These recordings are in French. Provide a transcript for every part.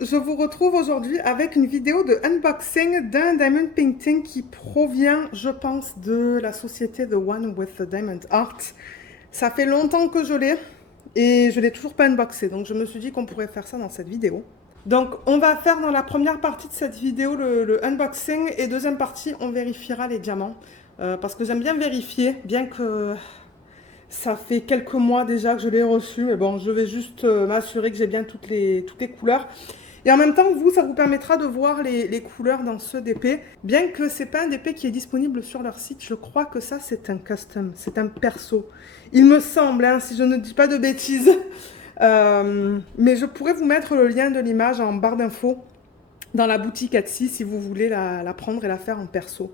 je vous retrouve aujourd'hui avec une vidéo de unboxing d'un diamond painting qui provient, je pense, de la société The One with the Diamond Art. Ça fait longtemps que je l'ai et je ne l'ai toujours pas unboxé, donc je me suis dit qu'on pourrait faire ça dans cette vidéo. Donc on va faire dans la première partie de cette vidéo le unboxing et deuxième partie on vérifiera les diamants. Parce que j'aime bien vérifier, bien que ça fait quelques mois déjà que je l'ai reçu, mais bon, je vais juste m'assurer que j'ai bien toutes les couleurs. Et en même temps, vous, ça vous permettra de voir les couleurs dans ce DP. Bien que ce n'est pas un DP qui est disponible sur leur site, je crois que ça, c'est un custom, c'est un perso. Il me semble, hein, si je ne dis pas de bêtises. Mais je pourrais vous mettre le lien de l'image en barre d'infos dans la boutique Etsy si vous voulez la prendre et la faire en perso.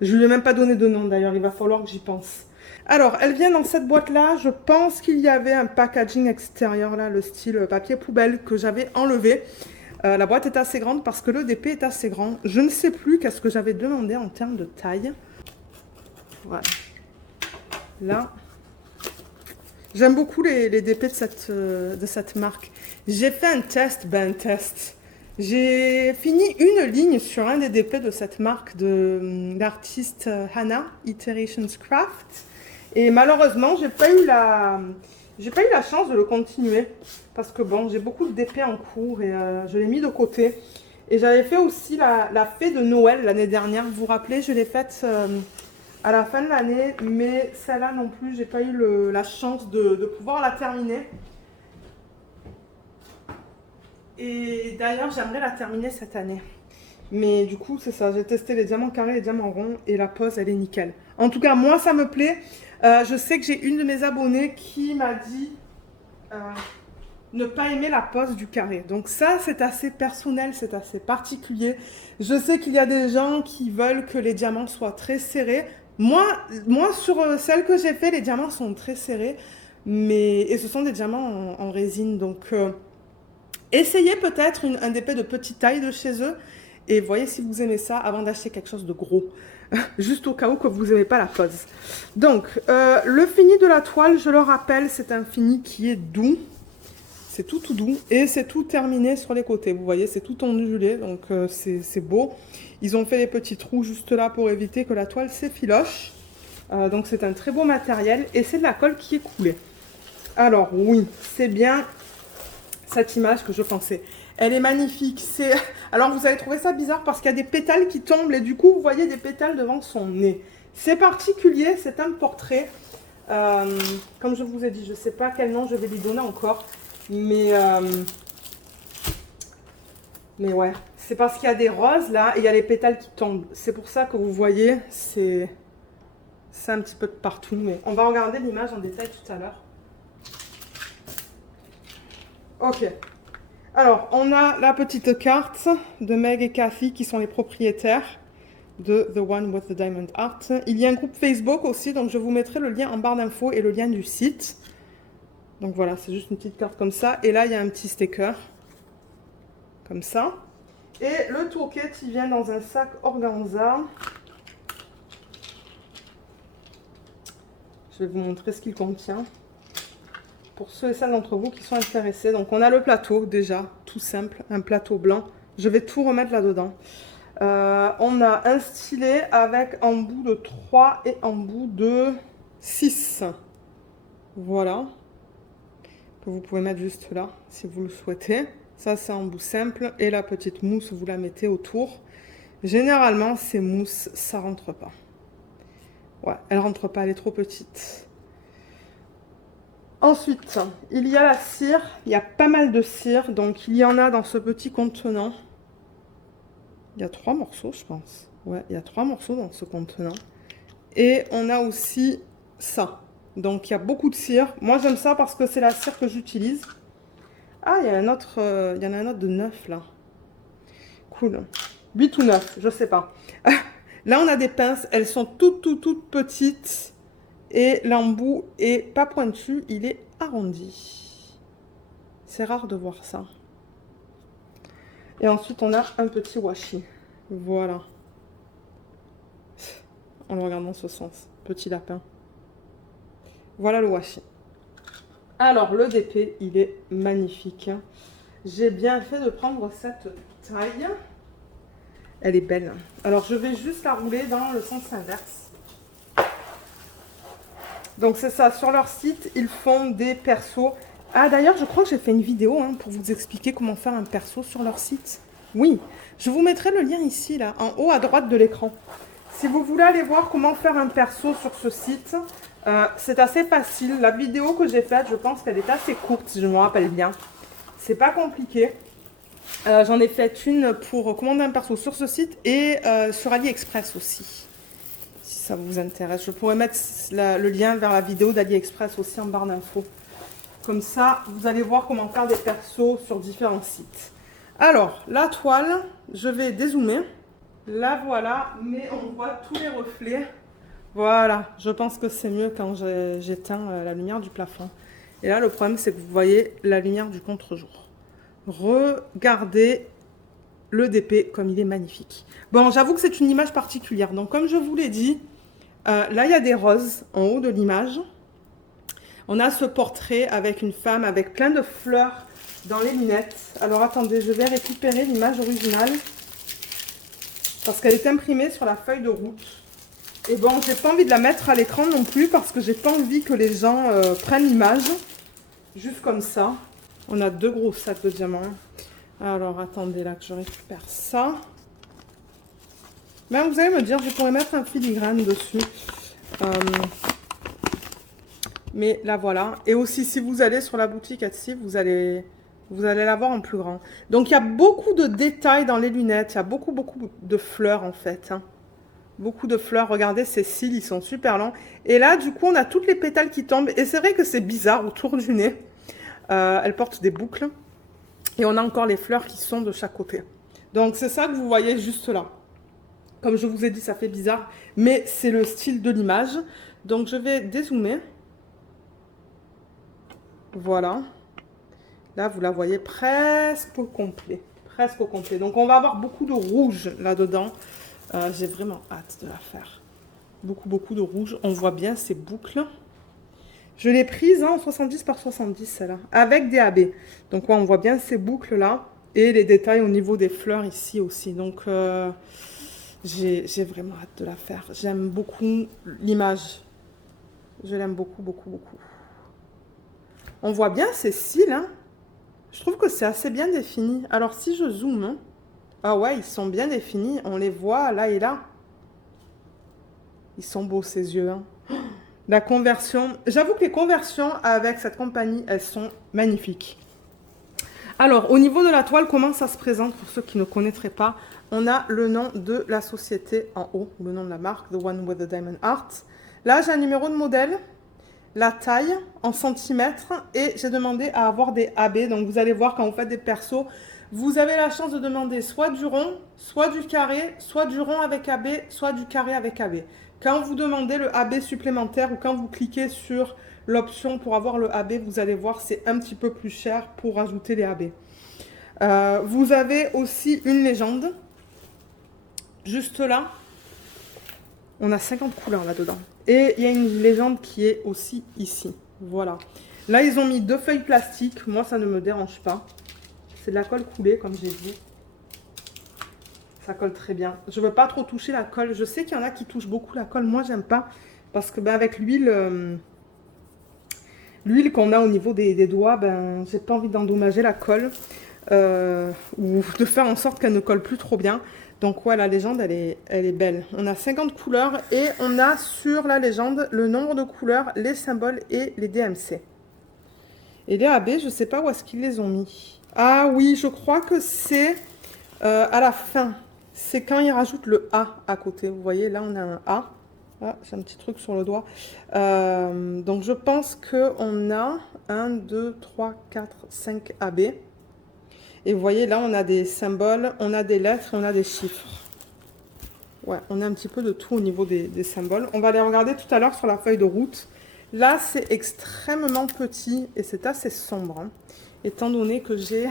Je ne lui ai même pas donné de nom d'ailleurs, il va falloir que j'y pense. Alors, elle vient dans cette boîte-là. Je pense qu'il y avait un packaging extérieur, là, le style papier poubelle, que j'avais enlevé. La boîte est assez grande parce que le DP est assez grand. Je ne sais plus qu'est-ce que j'avais demandé en termes de taille. Voilà. Là. J'aime beaucoup les DP de cette marque. J'ai fait un test. J'ai fini une ligne sur un des DP de cette marque de l'artiste Hannah, Iterations Craft. Et malheureusement, j'ai pas eu la chance de le continuer. Parce que bon, j'ai beaucoup de DP en cours et je l'ai mis de côté. Et j'avais fait aussi la fée de Noël l'année dernière. Vous vous rappelez, je l'ai faite à la fin de l'année. Mais celle-là non plus, j'ai pas eu la chance de pouvoir la terminer. Et d'ailleurs, j'aimerais la terminer cette année. Mais du coup, c'est ça. J'ai testé les diamants carrés, les diamants ronds et la pose, elle est nickel. En tout cas, moi, ça me plaît. Je sais que j'ai une de mes abonnées qui m'a dit ne pas aimer la pose du carré. Donc ça, c'est assez personnel, c'est assez particulier. Je sais qu'il y a des gens qui veulent que les diamants soient très serrés. Moi sur celle que j'ai fait, les diamants sont très serrés. Et ce sont des diamants en résine. Donc, essayez peut-être un DP de petite taille de chez eux. Et voyez si vous aimez ça avant d'acheter quelque chose de gros. Juste au cas où que vous n'aimez pas la pose. Donc, le fini de la toile, je le rappelle, c'est un fini qui est doux. C'est tout doux. Et c'est tout terminé sur les côtés. Vous voyez, c'est tout ondulé. Donc, c'est beau. Ils ont fait les petits trous juste là pour éviter que la toile s'effiloche. Donc, c'est un très beau matériel. Et c'est de la colle qui est coulée. Alors, oui, c'est bien cette image que je pensais. Elle est magnifique. Alors, vous allez trouver ça bizarre parce qu'il y a des pétales qui tombent et du coup, vous voyez des pétales devant son nez. C'est particulier, c'est un portrait. Comme je vous ai dit, je ne sais pas quel nom je vais lui donner encore. Mais ouais, c'est parce qu'il y a des roses là et il y a les pétales qui tombent. C'est pour ça que vous voyez, c'est un petit peu de partout. Mais on va regarder l'image en détail tout à l'heure. Ok. Alors, on a la petite carte de Meg et Kathy qui sont les propriétaires de The One with the Diamond Art. Il y a un groupe Facebook aussi, donc je vous mettrai le lien en barre d'infos et le lien du site. Donc voilà, c'est juste une petite carte comme ça. Et là, il y a un petit sticker. Comme ça. Et le toolkit, il vient dans un sac organza. Je vais vous montrer ce qu'il contient. Pour ceux et celles d'entre vous qui sont intéressés. Donc on a le plateau déjà, tout simple, un plateau blanc. Je vais tout remettre là-dedans. On a un stylet avec un bout de 3 et un bout de 6. Voilà. Que vous pouvez mettre juste là, si vous le souhaitez. Ça, c'est un bout simple. Et la petite mousse, vous la mettez autour. Généralement, ces mousses, ça rentre pas. Ouais, elle rentre pas, elle est trop petite. Ensuite, il y a la cire. Il y a pas mal de cire. Donc, il y en a dans ce petit contenant. Il y a 3 morceaux, je pense. Ouais, il y a 3 morceaux dans ce contenant. Et on a aussi ça. Donc, il y a beaucoup de cire. Moi, j'aime ça parce que c'est la cire que j'utilise. Ah, il y en a un autre de 9 là. Cool. 8 ou 9, je sais pas. Là, on a des pinces. Elles sont toutes petites. Et l'embout est pas pointu, il est arrondi. C'est rare de voir ça. Et ensuite, on a un petit washi. Voilà. On le regarde dans ce sens. Petit lapin. Voilà le washi. Alors, le DP, il est magnifique. j'ai bien fait de prendre cette taille. Elle est belle. Alors, je vais juste la rouler dans le sens inverse. Donc, c'est ça. Sur leur site, ils font des persos. Ah, d'ailleurs, je crois que j'ai fait une vidéo hein, pour vous expliquer comment faire un perso sur leur site. Oui, je vous mettrai le lien ici, là, en haut à droite de l'écran. Si vous voulez aller voir comment faire un perso sur ce site, c'est assez facile. La vidéo que j'ai faite, je pense qu'elle est assez courte, si je me rappelle bien. C'est pas compliqué. J'en ai fait une pour commander un perso sur ce site et sur AliExpress aussi. Si ça vous intéresse, je pourrais mettre le lien vers la vidéo d'AliExpress aussi en barre d'infos. Comme ça, vous allez voir comment faire des persos sur différents sites. Alors, la toile, je vais dézoomer. La voilà, mais on voit tous les reflets. Voilà, je pense que c'est mieux quand j'éteins la lumière du plafond. Et là, le problème, c'est que vous voyez la lumière du contre-jour. Regardez le DP comme il est magnifique. Bon, j'avoue que c'est une image particulière. Donc, comme je vous l'ai dit, là, il y a des roses en haut de l'image. On a ce portrait avec une femme avec plein de fleurs dans les lunettes. Alors, attendez, je vais récupérer l'image originale parce qu'elle est imprimée sur la feuille de route. Et bon, j'ai pas envie de la mettre à l'écran non plus parce que j'ai pas envie que les gens prennent l'image juste comme ça. On a 2 gros sacs de diamants. Alors, attendez là que je récupère ça. Ben, vous allez me dire, je pourrais mettre un filigrane dessus. Mais là, voilà. Et aussi, si vous allez sur la boutique Etsy, vous allez l'avoir en plus grand. Donc, il y a beaucoup de détails dans les lunettes. Il y a beaucoup de fleurs, en fait. Hein. Beaucoup de fleurs. Regardez, ces cils, ils sont super longs. Et là, du coup, on a toutes les pétales qui tombent. Et c'est vrai que c'est bizarre autour du nez. Elle porte des boucles. Et on a encore les fleurs qui sont de chaque côté. Donc, c'est ça que vous voyez juste là. Comme je vous ai dit, ça fait bizarre. Mais c'est le style de l'image. Donc, je vais dézoomer. Voilà. Là, vous la voyez presque au complet. Presque au complet. Donc, on va avoir beaucoup de rouge là-dedans. J'ai vraiment hâte de la faire. Beaucoup de rouge. On voit bien ces boucles. Je l'ai prise en 70 par 70, celle-là. Avec des AB. Donc, ouais, on voit bien ces boucles-là. Et les détails au niveau des fleurs ici aussi. Donc, j'ai vraiment hâte de la faire. J'aime beaucoup l'image. Je l'aime beaucoup. On voit bien ces cils, hein. Je trouve que c'est assez bien défini. Alors, si je zoome, ah ouais, ils sont bien définis. On les voit là et là. Ils sont beaux, ces yeux. Hein. La conversion. J'avoue que les conversions avec cette compagnie, elles sont magnifiques. Alors, au niveau de la toile, comment ça se présente pour ceux qui ne connaîtraient pas? On a le nom de la société en haut, le nom de la marque, The One with the Diamond Art. Là, j'ai un numéro de modèle. La taille en centimètres et j'ai demandé à avoir des AB. Donc vous allez voir quand vous faites des persos, vous avez la chance de demander soit du rond, soit du carré, soit du rond avec AB, soit du carré avec AB. Quand vous demandez le AB supplémentaire ou quand vous cliquez sur l'option pour avoir le AB, vous allez voir c'est un petit peu plus cher pour ajouter les AB. Vous avez aussi une légende. Juste là, on a 50 couleurs là-dedans. Et il y a une légende qui est aussi ici. Voilà. Là, ils ont mis 2 feuilles plastiques. Moi, ça ne me dérange pas. C'est de la colle coulée, comme j'ai dit. Ça colle très bien. Je ne veux pas trop toucher la colle. Je sais qu'il y en a qui touchent beaucoup la colle. Moi, j'aime pas. Parce que ben, avec l'huile qu'on a au niveau des doigts, ben, j'ai pas envie d'endommager la colle. Ou de faire en sorte qu'elle ne colle plus trop bien. Donc ouais, la légende, elle est belle. On a 50 couleurs et on a sur la légende le nombre de couleurs, les symboles et les DMC. Et les AB, je ne sais pas où est-ce qu'ils les ont mis. Ah oui, je crois que c'est à la fin. C'est quand ils rajoutent le A à côté. Vous voyez, là, on a un A. Ah, j'ai un petit truc sur le doigt. Donc je pense qu'on a 1, 2, 3, 4, 5 AB. Et vous voyez, là, on a des symboles, on a des lettres, on a des chiffres. Ouais, on a un petit peu de tout au niveau des symboles. On va les regarder tout à l'heure sur la feuille de route. Là, c'est extrêmement petit et c'est assez sombre. Hein, étant donné que j'ai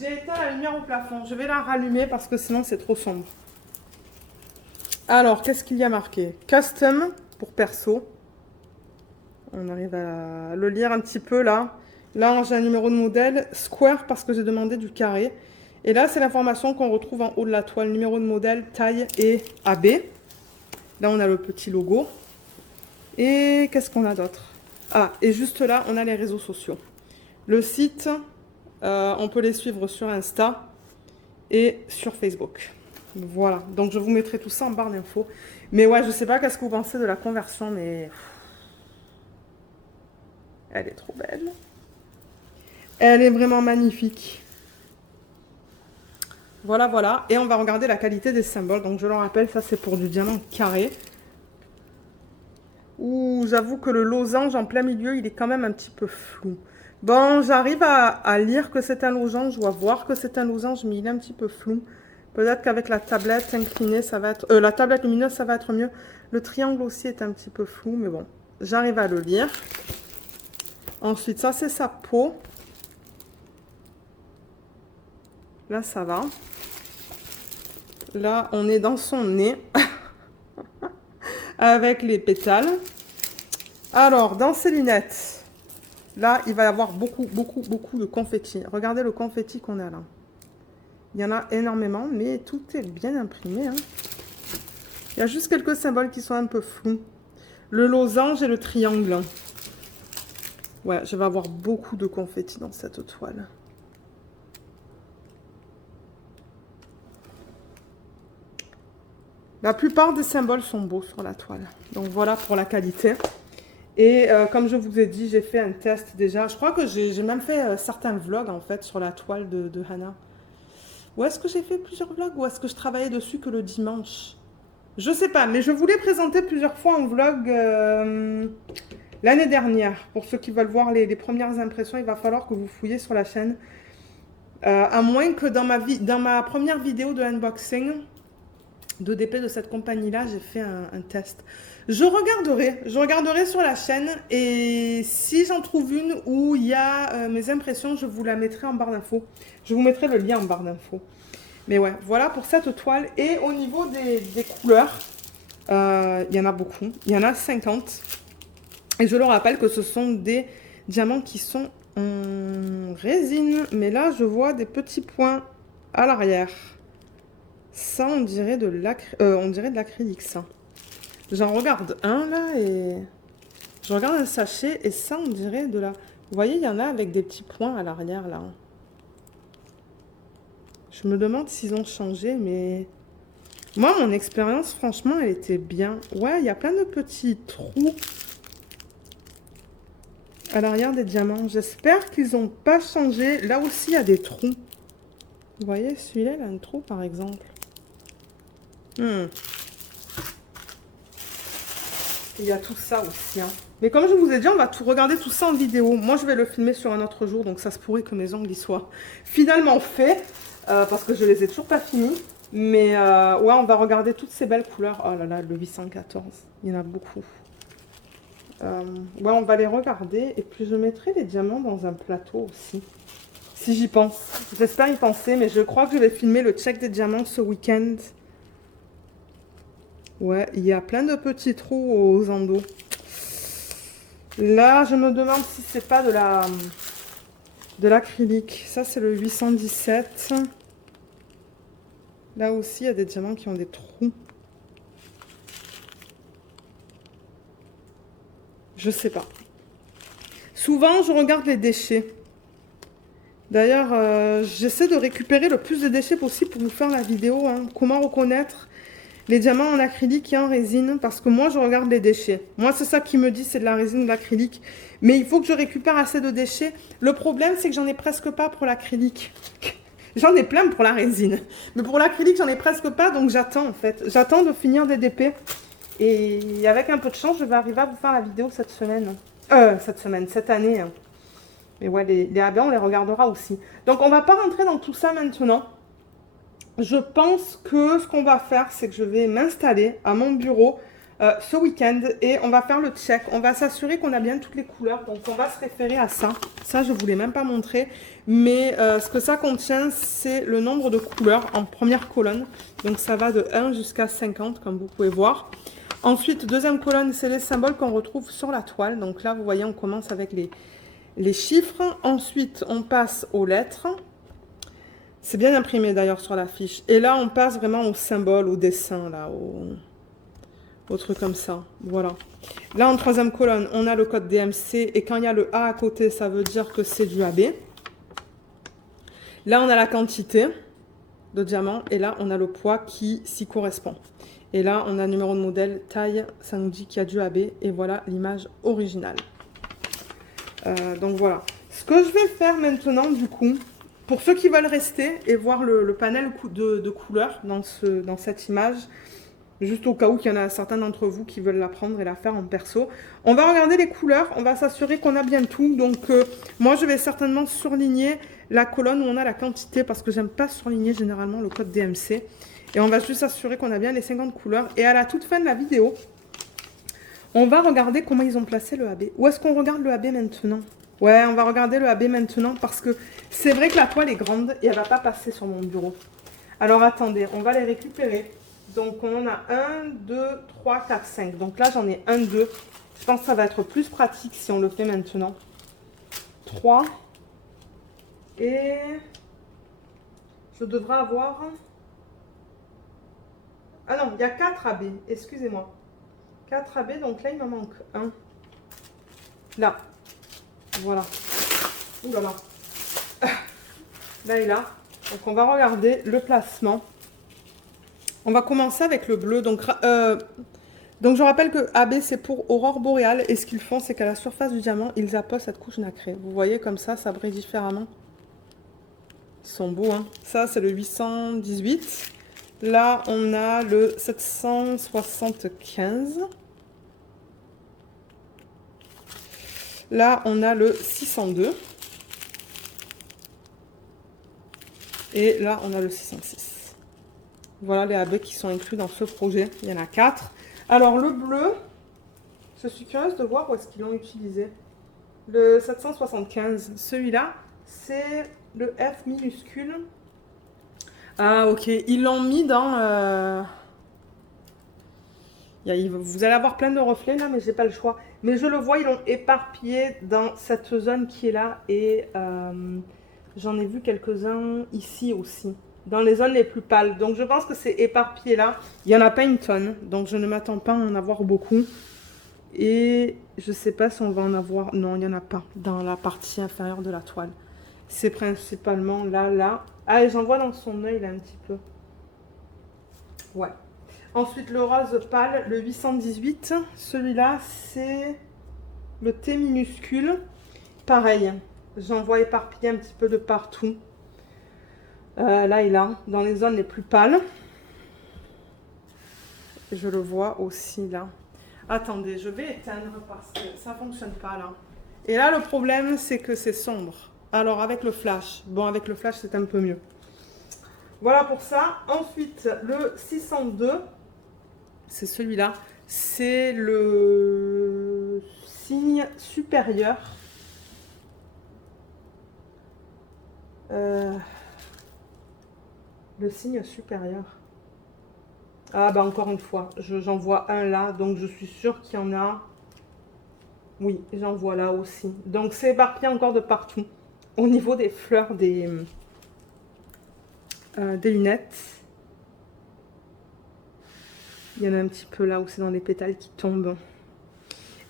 éteint la lumière au plafond. Je vais la rallumer parce que sinon, c'est trop sombre. Alors, qu'est-ce qu'il y a marqué? Custom pour perso. On arrive à le lire un petit peu là. Là, j'ai un numéro de modèle square parce que j'ai demandé du carré. Et là, c'est l'information qu'on retrouve en haut de la toile. Numéro de modèle, taille et AB. Là, on a le petit logo. Et qu'est-ce qu'on a d'autre? Ah, et juste là, on a les réseaux sociaux. Le site, on peut les suivre sur Insta et sur Facebook. Voilà, donc je vous mettrai tout ça en barre d'infos. Mais ouais, je sais pas qu'est-ce que vous pensez de la conversion, mais... Elle est trop belle. Elle est vraiment magnifique. Voilà, voilà. Et on va regarder la qualité des symboles. Donc je le rappelle, ça c'est pour du diamant carré. Ouh, j'avoue que le losange en plein milieu, il est quand même un petit peu flou. Bon, j'arrive à lire que c'est un losange, ou à voir que c'est un losange, mais il est un petit peu flou. Peut-être qu'avec la tablette inclinée, ça va être... la tablette lumineuse, ça va être mieux. Le triangle aussi est un petit peu flou, mais bon, j'arrive à le lire. Ensuite, ça, c'est sa peau. Là, ça va. Là, on est dans son nez. Avec les pétales. Alors, dans ses lunettes, là, il va y avoir beaucoup de confetti. Regardez le confetti qu'on a là. Il y en a énormément, mais tout est bien imprimé. Hein. Il y a juste quelques symboles qui sont un peu flous. Le losange et le triangle. Ouais, je vais avoir beaucoup de confetti dans cette toile. La plupart des symboles sont beaux sur la toile. Donc voilà pour la qualité. Et comme je vous ai dit, j'ai fait un test déjà. Je crois que j'ai même fait certains vlogs en fait sur la toile de Hannah. Ou est-ce que j'ai fait plusieurs vlogs ou est-ce que je travaillais dessus que le dimanche? Je sais pas, mais je vous l'ai présenté plusieurs fois en vlog l'année dernière. Pour ceux qui veulent voir les premières impressions, il va falloir que vous fouillez sur la chaîne. À moins que dans ma première vidéo de unboxing de DP de cette compagnie-là, j'ai fait un test. Je regarderai sur la chaîne et si j'en trouve une où il y a mes impressions, je vous la mettrai en barre d'infos. Je vous mettrai le lien en barre d'infos. Mais ouais, voilà pour cette toile. Et au niveau des couleurs, il y en a beaucoup. Il y en a 50. Et je le rappelle que ce sont des diamants qui sont en résine. Mais là, je vois des petits points à l'arrière. Ça, on dirait de l'acrylique, ça. J'en regarde un, là, et... Je regarde un sachet, et ça, on dirait de la... Vous voyez, il y en a avec des petits points à l'arrière, là. Je me demande s'ils ont changé, mais... Moi, mon expérience, franchement, elle était bien. Ouais, il y a plein de petits trous à l'arrière des diamants. J'espère qu'ils n'ont pas changé. Là aussi, il y a des trous. Vous voyez, celui-là, il a un trou, par exemple. Il y a tout ça aussi. Hein. Mais comme je vous ai dit, on va tout regarder tout ça en vidéo. Moi, je vais le filmer sur un autre jour, donc ça se pourrait que mes ongles y soient finalement faits. Parce que je les ai toujours pas finis. Mais ouais, on va regarder toutes ces belles couleurs. Oh là là, le 814. Il y en a beaucoup. Ouais, on va les regarder. Et puis, je mettrai les diamants dans un plateau aussi. Si j'y pense. J'espère y penser, mais je crois que je vais filmer le check des diamants ce week-end. Ouais, il y a plein de petits trous aux endos. Là, je me demande si c'est pas de l'acrylique. Ça, c'est le 817. Là aussi, il y a des diamants qui ont des trous. Je sais pas. Souvent, je regarde les déchets. D'ailleurs, j'essaie de récupérer le plus de déchets possible pour vous faire la vidéo. Hein. Comment reconnaître les diamants en acrylique et en résine, parce que moi, je regarde les déchets. Moi, c'est ça qui me dit, c'est de la résine ou de l'acrylique. Mais il faut que je récupère assez de déchets. Le problème, c'est que j'en ai presque pas pour l'acrylique. J'en ai plein pour la résine. Mais pour l'acrylique, j'en ai presque pas, donc j'attends, en fait. J'attends de finir des DP. Et avec un peu de chance, je vais arriver à vous faire la vidéo cette semaine. Cette année. Hein. Mais ouais, les AB, on les regardera aussi. Donc, on va pas rentrer dans tout ça maintenant. Je pense que ce qu'on va faire, c'est que je vais m'installer à mon bureau ce week-end et on va faire le check. On va s'assurer qu'on a bien toutes les couleurs. Donc, on va se référer à ça. Ça, je ne vous l'ai même pas montré. Mais ce que ça contient, c'est le nombre de couleurs en première colonne. Donc, ça va de 1 jusqu'à 50, comme vous pouvez voir. Ensuite, deuxième colonne, c'est les symboles qu'on retrouve sur la toile. Donc là, vous voyez, on commence avec les chiffres. Ensuite, on passe aux lettres. C'est bien imprimé d'ailleurs sur la fiche. Et là, on passe vraiment au symbole, au dessin, là, au truc comme ça. Voilà. Là, en troisième colonne, on a le code DMC. Et quand il y a le A à côté, ça veut dire que c'est du AB. Là, on a la quantité de diamants. Et là, on a le poids qui s'y correspond. Et là, on a le numéro de modèle, taille. Ça nous dit qu'il y a du AB. Et voilà l'image originale. Donc voilà. Ce que je vais faire maintenant, du coup, pour ceux qui veulent rester et voir le panel de couleurs dans cette image, juste au cas où il y en a certains d'entre vous qui veulent la prendre et la faire en perso, on va regarder les couleurs, on va s'assurer qu'on a bien tout. Donc moi, je vais certainement surligner la colonne où on a la quantité parce que j'aime pas surligner généralement le code DMC. Et on va juste s'assurer qu'on a bien les 50 couleurs. Et à la toute fin de la vidéo, on va regarder comment ils ont placé le AB. Où est-ce qu'on regarde le AB maintenant? Ouais, on va regarder le AB maintenant parce que c'est vrai que la toile est grande et elle ne va pas passer sur mon bureau. Alors attendez, on va les récupérer. Donc on en a 1, 2, 3, 4, 5. Donc là j'en ai 1, 2. Je pense que ça va être plus pratique si on le fait maintenant. 3. Et je devrais avoir... Ah non, il y a 4 AB, excusez-moi. 4 AB, donc là il m'en manque 1. Là. Voilà. Ouh là là. Là et là. Donc on va regarder le placement. On va commencer avec le bleu. Donc je rappelle que AB c'est pour aurore boréale. Et ce qu'ils font, c'est qu'à la surface du diamant, ils apposent cette couche nacrée. Vous voyez comme ça brille différemment. Ils sont beaux, hein. Ça, c'est le 818. Là, on a le 775. Là, on a le 602. Et là, on a le 606. Voilà les AB qui sont inclus dans ce projet. Il y en a 4. Alors, le bleu, je suis curieuse de voir où est-ce qu'ils l'ont utilisé. Le 775, celui-là, c'est le F minuscule. Ah, ok. Ils l'ont mis dans... Vous allez avoir plein de reflets là, mais j'ai pas le choix. Mais je le vois, ils l'ont éparpillé dans cette zone qui est là. Et j'en ai vu quelques-uns ici aussi, dans les zones les plus pâles. Donc je pense que c'est éparpillé là. Il n'y en a pas une tonne, donc je ne m'attends pas à en avoir beaucoup. Et je sais pas si on va en avoir... Non, il n'y en a pas dans la partie inférieure de la toile. C'est principalement là, là. Ah, et j'en vois dans son œil là un petit peu. Ouais. Ensuite, le rose pâle, le 818. Celui-là, c'est le T minuscule. Pareil, j'en vois éparpillé un petit peu de partout. Là et là, dans les zones les plus pâles. Je le vois aussi là. Attendez, je vais éteindre parce que ça ne fonctionne pas là. Et là, le problème, c'est que c'est sombre. Alors, avec le flash. Bon, avec le flash, c'est un peu mieux. Voilà pour ça. Ensuite, le 602. C'est celui-là. C'est le signe supérieur. Le signe supérieur. Ah bah encore une fois, j'en vois un là, donc je suis sûre qu'il y en a. Oui, j'en vois là aussi. Donc c'est éparpillé encore de partout. Au niveau des fleurs des lunettes. Il y en a un petit peu là où c'est dans les pétales qui tombent.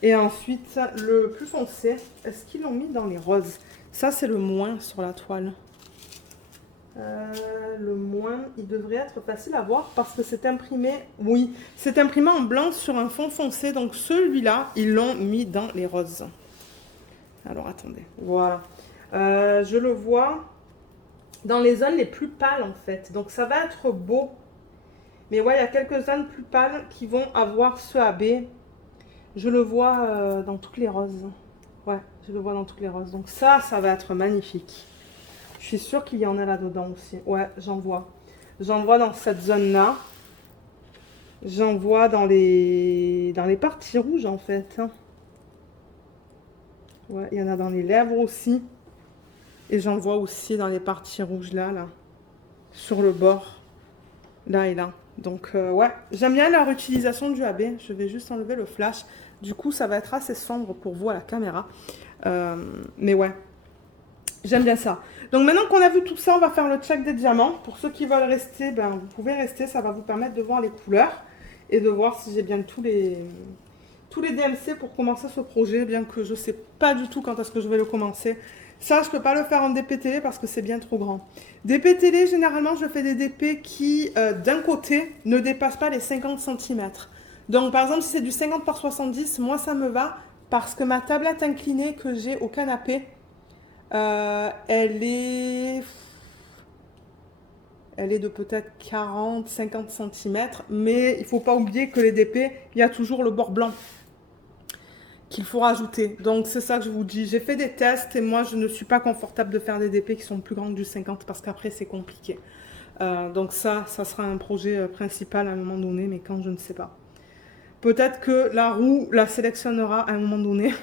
Et ensuite, le plus foncé, est-ce qu'ils l'ont mis dans les roses? Ça, c'est le moins sur la toile. Le moins, il devrait être facile à voir parce que c'est imprimé, oui, c'est imprimé en blanc sur un fond foncé. Donc celui-là, ils l'ont mis dans les roses. Alors attendez, voilà. Je le vois dans les zones les plus pâles en fait. Donc ça va être beau. Mais ouais, il y a quelques zones plus pâles qui vont avoir ce AB. Je le vois dans toutes les roses. Ouais, je le vois dans toutes les roses. Donc ça va être magnifique. Je suis sûre qu'il y en a là-dedans aussi. Ouais, j'en vois. J'en vois dans cette zone-là. J'en vois dans les parties rouges, en fait. Ouais, il y en a dans les lèvres aussi. Et j'en vois aussi dans les parties rouges, là. Sur le bord. Là et là. Donc, ouais, j'aime bien la réutilisation du AB. Je vais juste enlever le flash. Du coup, ça va être assez sombre pour vous à la caméra. Mais ouais, j'aime bien ça. Donc maintenant qu'on a vu tout ça, on va faire le check des diamants. Pour ceux qui veulent rester, ben, vous pouvez rester. Ça va vous permettre de voir les couleurs et de voir si j'ai bien tous les DMC pour commencer ce projet, bien que je ne sais pas du tout quand est-ce que je vais le commencer. Ça, je ne peux pas le faire en DP télé parce que c'est bien trop grand. DP télé, généralement, je fais des DP qui, d'un côté, ne dépassent pas les 50 cm. Donc, par exemple, si c'est du 50 par 70, moi, ça me va parce que ma tablette inclinée que j'ai au canapé, elle est de peut-être 40-50 cm, mais il ne faut pas oublier que les DP, il y a toujours le bord blanc qu'il faut rajouter. Donc c'est ça que je vous dis. J'ai fait des tests et moi je ne suis pas confortable de faire des DP qui sont plus grands que du 50 parce qu'après c'est compliqué. Donc ça sera un projet principal à un moment donné, mais quand je ne sais pas. Peut-être que la roue la sélectionnera à un moment donné,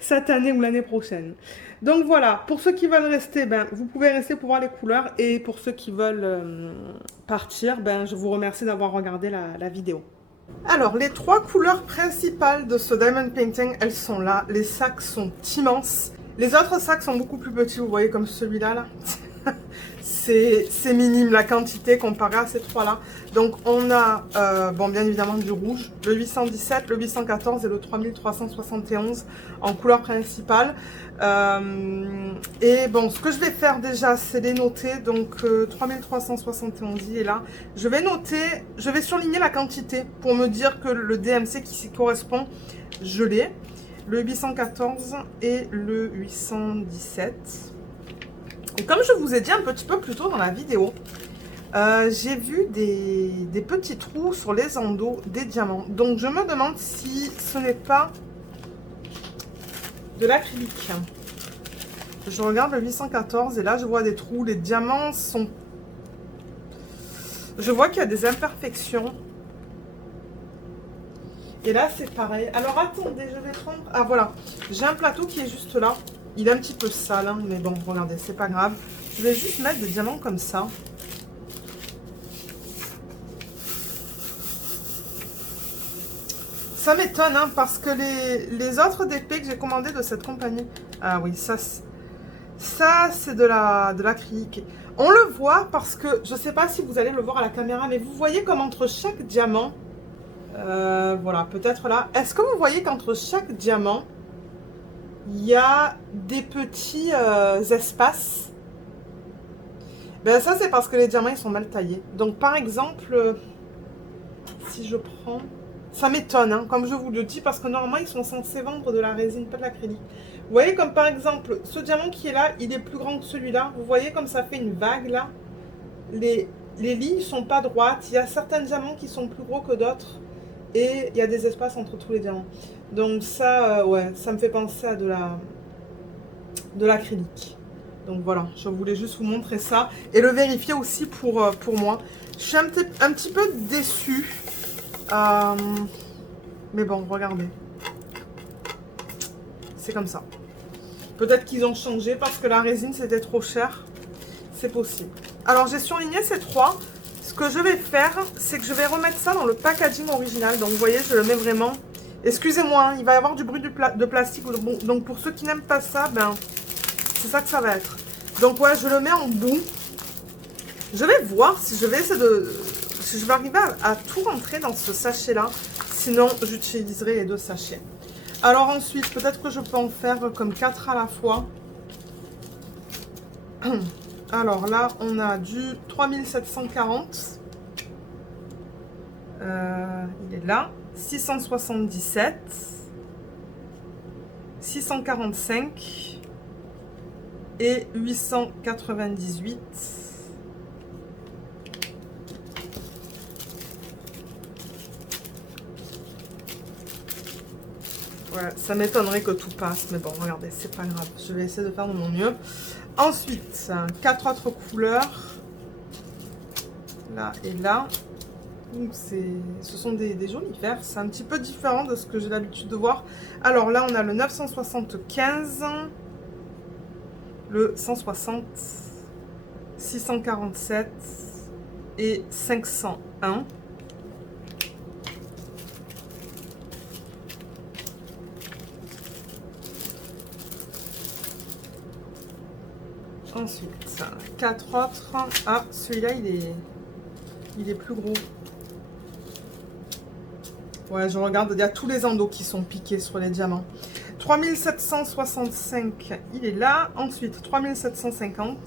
cette année ou l'année prochaine. Donc voilà, pour ceux qui veulent rester, ben, vous pouvez rester pour voir les couleurs. Et pour ceux qui veulent partir, ben, je vous remercie d'avoir regardé la vidéo. Alors, les 3 couleurs principales de ce diamond painting, elles sont là. Les sacs sont immenses. Les autres sacs sont beaucoup plus petits, vous voyez, comme celui-là, là. C'est minime la quantité comparée à ces 3-là. Donc, on a, bon, bien évidemment, du rouge, le 817, le 814 et le 3371 en couleur principale. Et bon, ce que je vais faire déjà, c'est les noter. Donc, 3371 est là. Je vais noter, je vais surligner la quantité pour me dire que le DMC qui s'y correspond, je l'ai. Le 814 et le 817. Et comme je vous ai dit un petit peu plus tôt dans la vidéo, j'ai vu des petits trous sur les endos des diamants. Donc je me demande si ce n'est pas de l'acrylique. Je regarde le 814 et là je vois des trous. Les diamants sont... Je vois qu'il y a des imperfections. Et là c'est pareil. Alors attendez, je vais prendre... Ah voilà, j'ai un plateau qui est juste là. Il est un petit peu sale, hein, mais bon, regardez, c'est pas grave. Je vais juste mettre des diamants comme ça. Ça m'étonne, hein, parce que les autres DP que j'ai commandés de cette compagnie... Ah oui, ça c'est de l'acrylique. On le voit parce que, je sais pas si vous allez le voir à la caméra, mais vous voyez comme entre chaque diamant... voilà, peut-être là. Est-ce que vous voyez qu'entre chaque diamant... il y a des petits espaces. Ben ça, c'est parce que les diamants, ils sont mal taillés. Donc, par exemple, si je prends... Ça m'étonne, hein, comme je vous le dis, parce que normalement, ils sont censés vendre de la résine, pas de l'acrylique. Vous voyez, comme par exemple, ce diamant qui est là, il est plus grand que celui-là. Vous voyez comme ça fait une vague, là. Les lignes ne sont pas droites. Il y a certains diamants qui sont plus gros que d'autres. Et il y a des espaces entre tous les diamants. Donc ça, ouais, ça me fait penser à de l'acrylique. Donc voilà, je voulais juste vous montrer ça. Et le vérifier aussi pour moi. Je suis un petit peu déçue. Mais bon, regardez. C'est comme ça. Peut-être qu'ils ont changé parce que la résine, c'était trop cher. C'est possible. Alors, j'ai surligné ces 3. Ce que je vais faire, c'est que je vais remettre ça dans le packaging original. Donc, vous voyez, je le mets vraiment... Excusez-moi, hein, il va y avoir du bruit de plastique. Donc, pour ceux qui n'aiment pas ça, ben, c'est ça que ça va être. Donc, ouais, je le mets en bout. Je vais voir si je vais essayer de... Si je vais arriver à tout rentrer dans ce sachet-là. Sinon, j'utiliserai les 2 sachets. Alors ensuite, peut-être que je peux en faire comme 4 à la fois. Alors là, on a du 3740. Il est là. 677. 645. Et 898. Ouais, ça m'étonnerait que tout passe, mais bon, regardez, c'est pas grave. Je vais essayer de faire de mon mieux. Ensuite, 4 autres couleurs. Là et là. Ce sont des jolis verts. C'est un petit peu différent de ce que j'ai l'habitude de voir. Alors là, on a le 975, le 160, 647 et 501. Ensuite, 4 autres. Ah, celui-là, il est plus gros. Ouais, je regarde, il y a tous les endos qui sont piqués sur les diamants. 3765, il est là. Ensuite, 3750.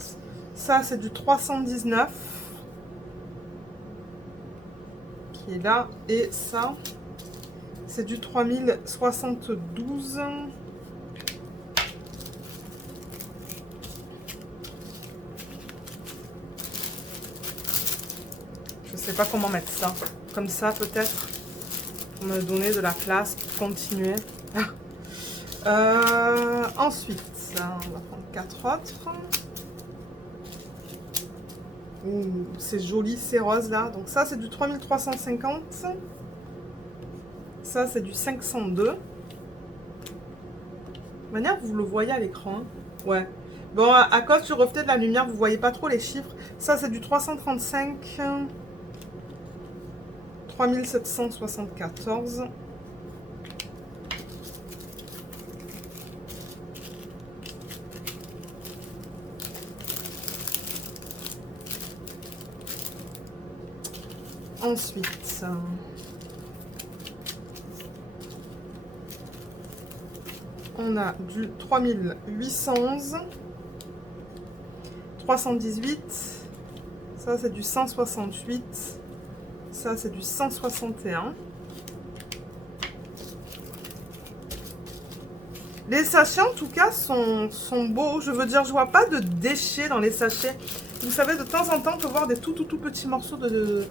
Ça, c'est du 319. Qui est là. Et ça, c'est du 3072. Je sais pas comment mettre ça. Comme ça, peut-être. Pour me donner de la place pour continuer. Ensuite, on va prendre 4 autres. C'est joli, c'est rose là. Donc ça, c'est du 3350. Ça, c'est du 502. De manière, vous le voyez à l'écran. Hein. Ouais. Bon, à cause du reflet de la lumière, vous voyez pas trop les chiffres. Ça, c'est du 335. 3774. Ensuite, on a du 3811, 318, ça c'est du 168, ça c'est du 161. Les sachets en tout cas sont beaux, je veux dire, je vois pas de déchets dans les sachets. Vous savez, de temps en temps, on peut voir des tout petits morceaux de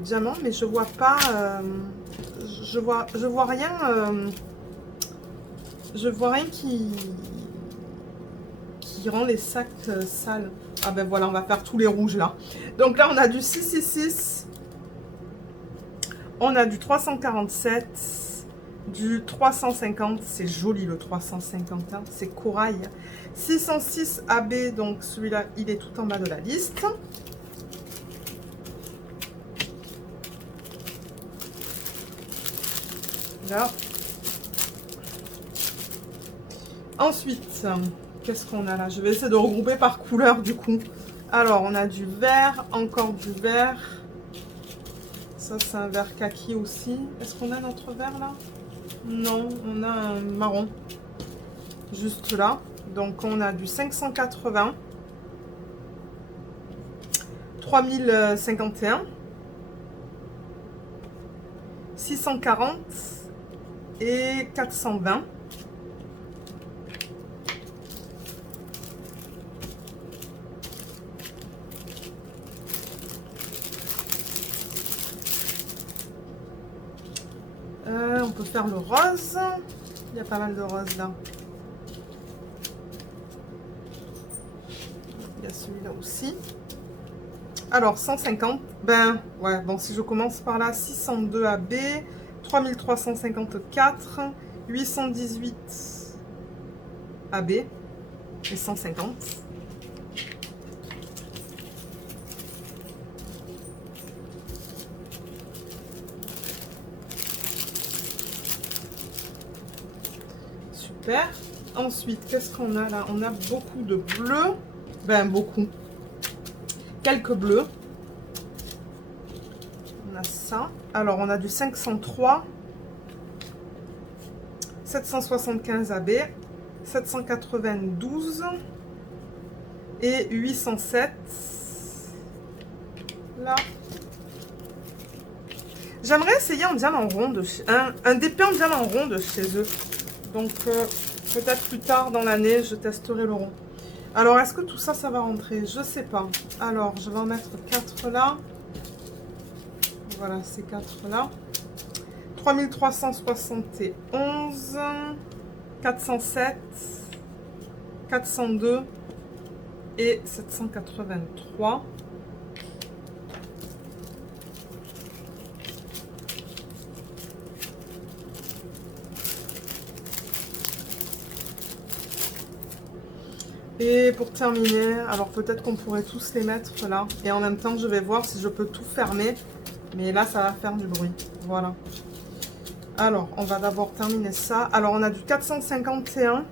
diamants, mais je vois pas, je vois rien, qui rend les sacs sales. Ah ben voilà, on va faire tous les rouges là. Donc là, on a du 666, on a du 347, du 350, c'est joli le 350, hein, c'est corail. 606 AB, donc celui-là, il est tout en bas de la liste. Là. Ensuite, qu'est-ce qu'on a là? Je vais essayer de regrouper par couleur du coup. Alors, on a du vert, encore du vert. Ça, c'est un vert kaki aussi. Est-ce qu'on a notre vert là? Non, on a un marron. Juste là. Donc, on a du 580. 3051. 640. Et 420. On peut faire le rose. Il y a pas mal de roses là. Il y a celui-là aussi. Alors 150. Ben ouais, bon, si je commence par là, 602 AB, 3354, 818 AB et 150. Super. Ensuite, qu'est-ce qu'on a là? On a beaucoup de bleus. Ben, beaucoup. Quelques bleus. On a ça. Alors, on a du 503. 775 AB. 792. Et 807. Là. J'aimerais essayer en diamant rond de chez... un DP en diamant rond de chez eux. Donc, peut-être plus tard dans l'année, je testerai le rond. Alors, est-ce que tout ça, ça va rentrer? Je sais pas. Alors, je vais en mettre 4 là. Voilà, ces 4 là. 3371, 407, 402 et 783. Et pour terminer, alors peut-être qu'on pourrait tous les mettre là. Et en même temps, je vais voir si je peux tout fermer. Mais là, ça va faire du bruit. Voilà. Alors, on va d'abord terminer ça. Alors, on a du 451.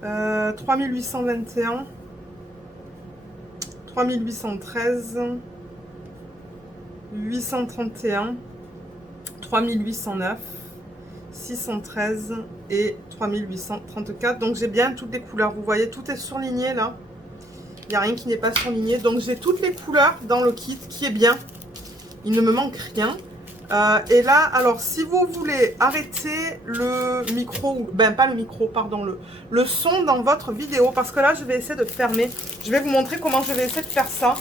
3821, 3813, 831, 3809, 613 et 3834. Donc j'ai bien toutes les couleurs. Vous voyez, tout est surligné là. Il n'y a rien qui n'est pas surligné. Donc j'ai toutes les couleurs dans le kit qui est bien. Il ne me manque rien. Et là, alors si vous voulez arrêter le micro, ben pas le micro, pardon, le son dans votre vidéo, parce que là je vais essayer de fermer. Je vais vous montrer comment je vais essayer de faire ça.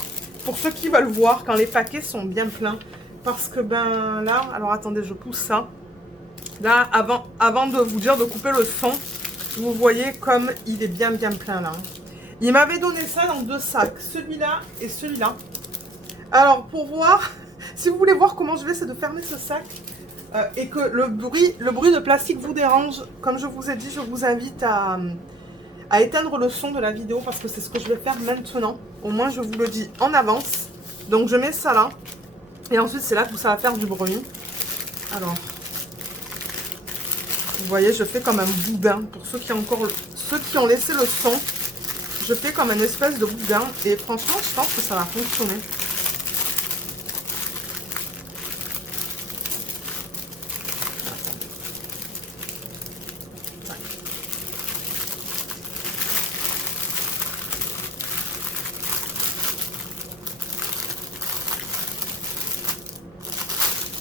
Pour ceux qui veulent voir quand les paquets sont bien pleins. Parce que ben là, alors attendez, je pousse ça. Là, avant de vous dire de couper le son, vous voyez comme il est bien plein là. Il m'avait donné ça dans 2 sacs, celui-là et celui-là. Alors pour voir, si vous voulez voir comment je vais essayer de fermer ce sac et que le bruit de plastique vous dérange, comme je vous ai dit, je vous invite à éteindre le son de la vidéo parce que c'est ce que je vais faire maintenant. Au moins je vous le dis en avance. Donc je mets ça là et ensuite c'est là que ça va faire du bruit. Alors... Vous voyez, je fais comme un boudin. Pour ceux qui ont laissé le son, je fais comme une espèce de boudin. Et franchement, je pense que ça va fonctionner.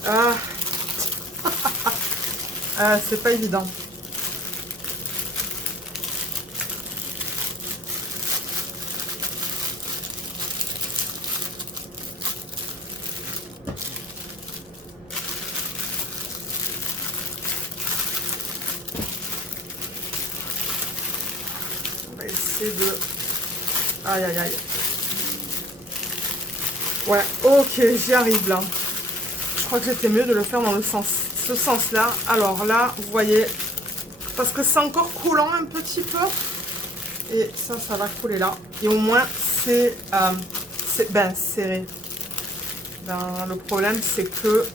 Ah. C'est pas évident. On va essayer de... Aïe, aïe, aïe. Ouais, ok, j'y arrive là. Je crois que c'était mieux de le faire dans ce sens-là. Alors là, vous voyez, parce que c'est encore collant un petit peu. Et ça va coller là. Et au moins, c'est serré. Ben, le problème, c'est que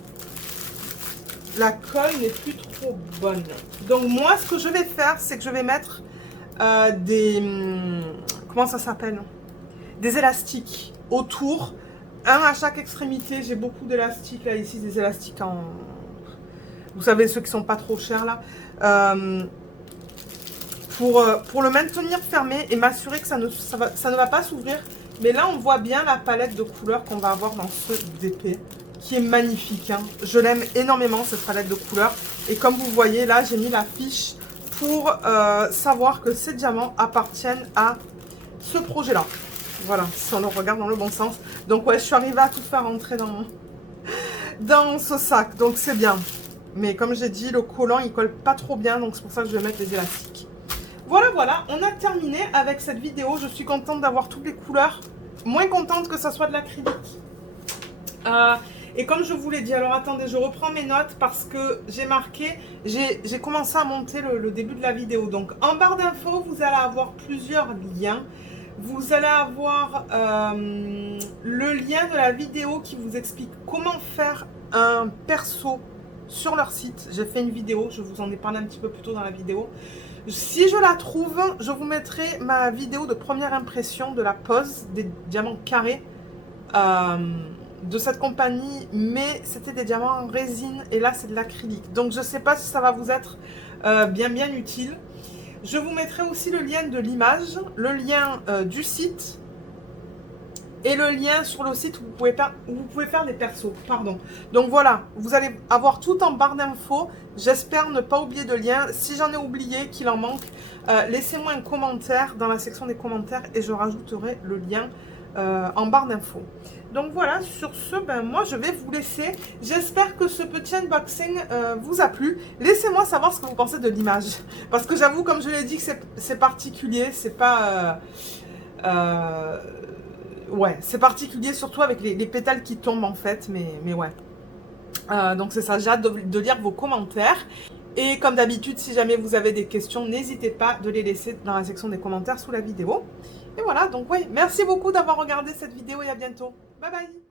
la colle n'est plus trop bonne. Donc moi, ce que je vais faire, c'est que je vais mettre comment ça s'appelle? Des élastiques autour. Un à chaque extrémité. J'ai beaucoup d'élastiques là, ici, des élastiques en... Vous savez, ceux qui sont pas trop chers là. Pour le maintenir fermé et m'assurer que ça ne va pas s'ouvrir. Mais là, on voit bien la palette de couleurs qu'on va avoir dans ce DP, qui est magnifique. Hein. Je l'aime énormément, cette palette de couleurs. Et comme vous voyez, là, j'ai mis la fiche pour savoir que ces diamants appartiennent à ce projet-là. Voilà, si on le regarde dans le bon sens. Donc, ouais, je suis arrivée à tout faire rentrer dans ce sac. Donc, c'est bien. Mais comme j'ai dit, le collant, il colle pas trop bien. Donc, c'est pour ça que je vais mettre les élastiques. Voilà, on a terminé avec cette vidéo. Je suis contente d'avoir toutes les couleurs. Moins contente que ça soit de l'acrylique. Et comme je vous l'ai dit, alors attendez, je reprends mes notes parce que j'ai marqué, j'ai commencé à monter le début de la vidéo. Donc en barre d'infos, vous allez avoir plusieurs liens. Vous allez avoir le lien de la vidéo qui vous explique comment faire un perso sur leur site. J'ai fait une vidéo, je vous en ai parlé un petit peu plus tôt dans la vidéo. Si je la trouve, je vous mettrai ma vidéo de première impression de la pose des diamants carrés de cette compagnie, mais c'était des diamants en résine et là c'est de l'acrylique. Donc je ne sais pas si ça va vous être bien utile. Je vous mettrai aussi le lien de l'image, le lien du site et le lien sur le site où vous pouvez faire des persos. Pardon. Donc voilà, vous allez avoir tout en barre d'infos. J'espère ne pas oublier de lien. Si j'en ai oublié, qu'il en manque, laissez-moi un commentaire dans la section des commentaires et je rajouterai le lien en barre d'infos. Donc voilà, sur ce, ben moi je vais vous laisser. J'espère que ce petit unboxing vous a plu. Laissez-moi savoir ce que vous pensez de l'image. Parce que j'avoue, comme je l'ai dit, que c'est particulier. C'est pas... ouais, c'est particulier, surtout avec les pétales qui tombent en fait. Mais ouais. Donc c'est ça, j'ai hâte de lire vos commentaires. Et comme d'habitude, si jamais vous avez des questions, n'hésitez pas de les laisser dans la section des commentaires sous la vidéo. Et voilà, donc oui, merci beaucoup d'avoir regardé cette vidéo et à bientôt. Bye bye.